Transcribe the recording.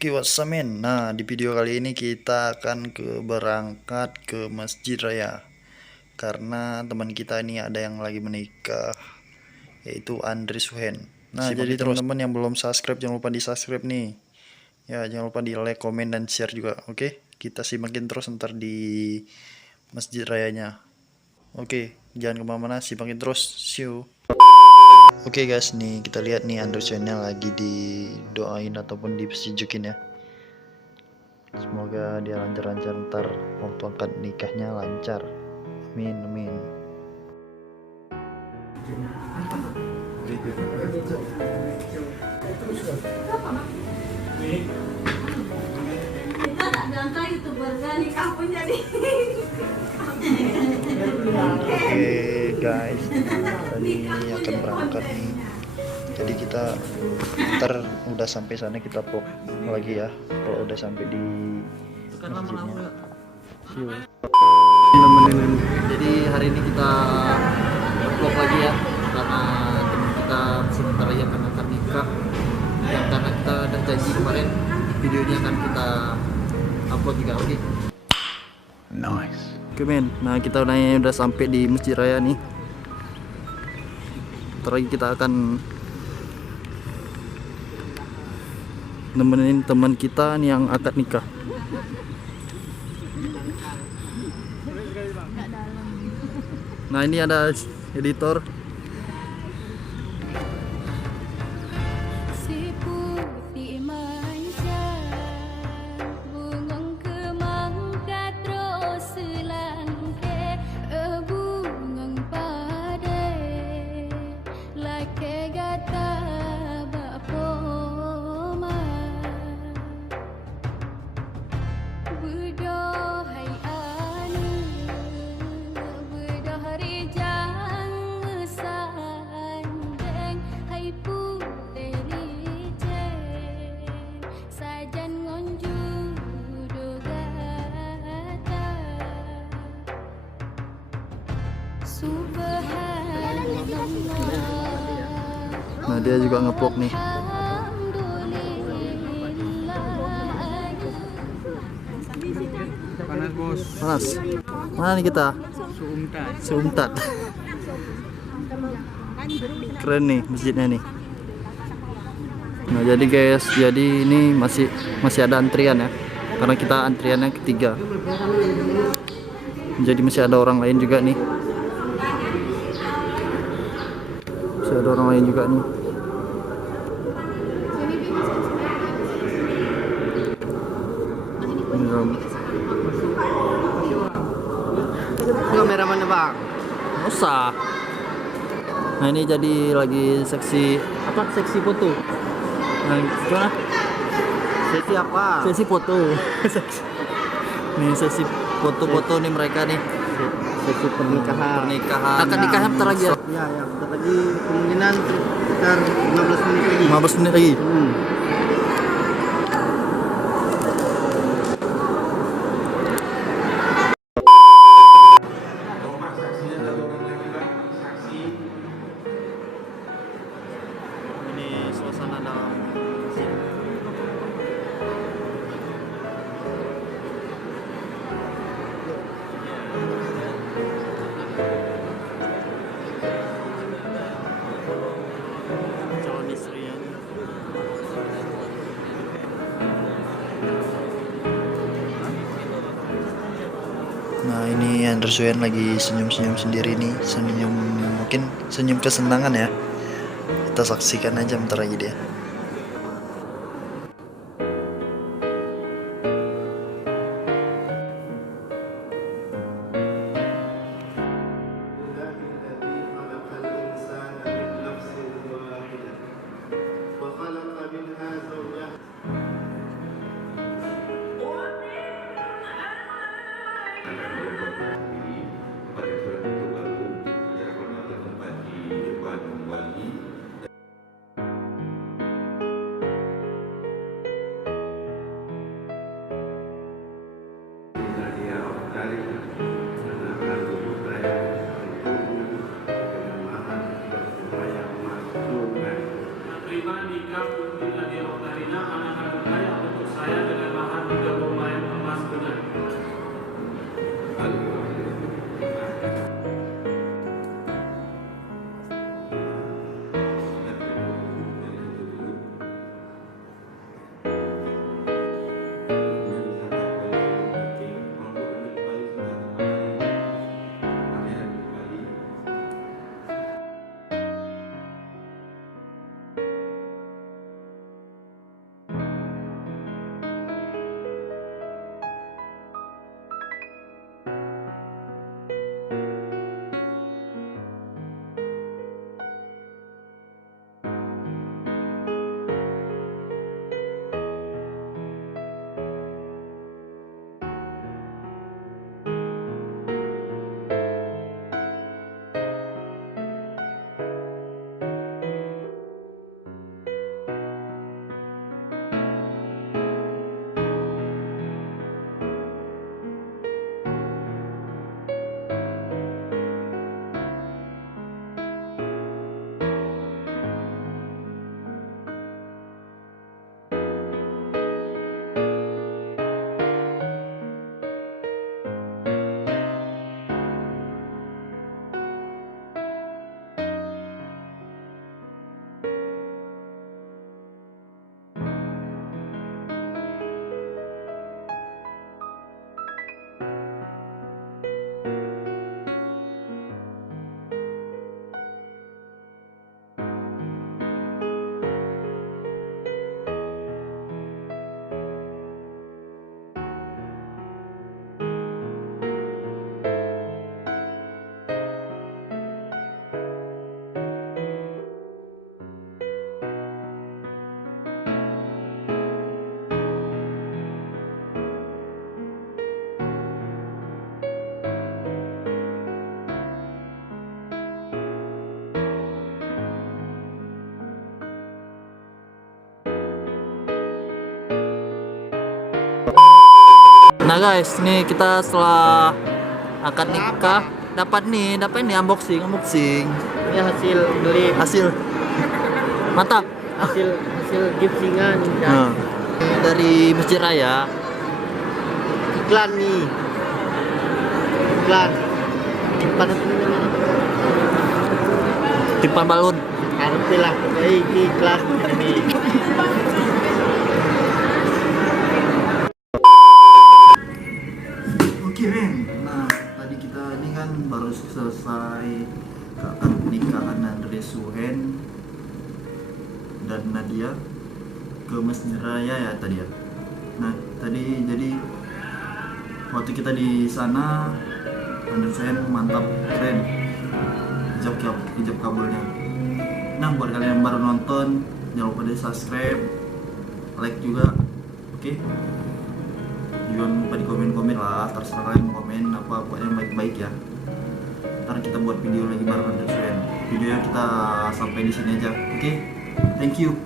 Oke, what's up, men? Nah, di video kali ini kita akan berangkat ke Masjid Raya karena teman kita ini ada yang lagi menikah, yaitu Andri Suhen. Nah, jadi teman-teman yang belum subscribe jangan lupa di subscribe nih ya, jangan lupa di like, komen, dan share juga. Oke, kita simakin terus ntar di Masjid Rayanya. Oke, jangan kemana-mana, simakin terus. See you. Oke guys, nih kita lihat nih Andri Suhennya lagi didoain ataupun disejukin ya. Semoga dia lancar-lancar ntar waktu akad nikahnya lancar. Amin, amin. Kita tak jangka YouTuber nikah pun jadi. Oke guys, tadi akan berangkat nih. Jadi kita ntar udah sampai sana kita vlog lagi ya. Kalau udah sampai di masjidnya. See you. Jadi hari ini kita vlog lagi ya, karena teman kita sebentar lagi akan nikah, yang karena kita udah janji kemarin videonya akan kita upload juga. Oke. Nice. Oke men, nah kita udah sampai di Masjid Raya nih. Ntar lagi kita akan nemenin teman kita nih yang akad nikah. Nah ini ada editor. Nah dia juga ngevlog nih. Panas bos. Panas. Mana nih kita? Seumtat. Keren nih masjidnya nih. Nah jadi guys, jadi ini masih ada antrian ya, karena kita antriannya ketiga. Jadi masih ada orang lain juga nih. Masih ada orang lain juga nih. Kameramannya bang. Usah. Nah ini jadi lagi seksi Apa seksi foto? nah, gimana? Sesi apa? Sesi foto. Nih sesi foto-foto nih mereka nih. Sesi pernikahan. Akad nikahnya bentar lagi ya. Ya, bentar lagi kemungkinan sekitar 15 menit lagi. 15 menit lagi. Ini suasana dalam masjid. Calon istri ya. Nah ini Andri Suhen lagi senyum-senyum sendiri nih, senyum mungkin senyum kesenangan ya. Kita saksikan aja bentar lagi dia. Nah guys, nih kita setelah akad nikah dapat nih unboxing. Ini hasil beli, Hasil mantap. hasil giftingan Nah, dari Masjid Raya. iklan nih. Iklan. Pada Timpan balon. ngerti lah. Ini iklan ini. Oke men, nah tadi kita ini kan baru selesai akad pernikahan Andre Suhen dan Nadia ke Masjid Raya ya tadi ya. Nah tadi jadi waktu kita di sana Andre Suhen mantap, keren, hijab kabelnya. Nah buat kalian yang baru nonton jangan lupa di subscribe, like juga, oke? Jangan lupa di komen lah, terserah kalian mau komen apa, pokoknya yang baik-baik ya. Ntar kita buat video lagi bareng Andre Suhen. Videonya kita sampai di sini aja, oke? Thank you.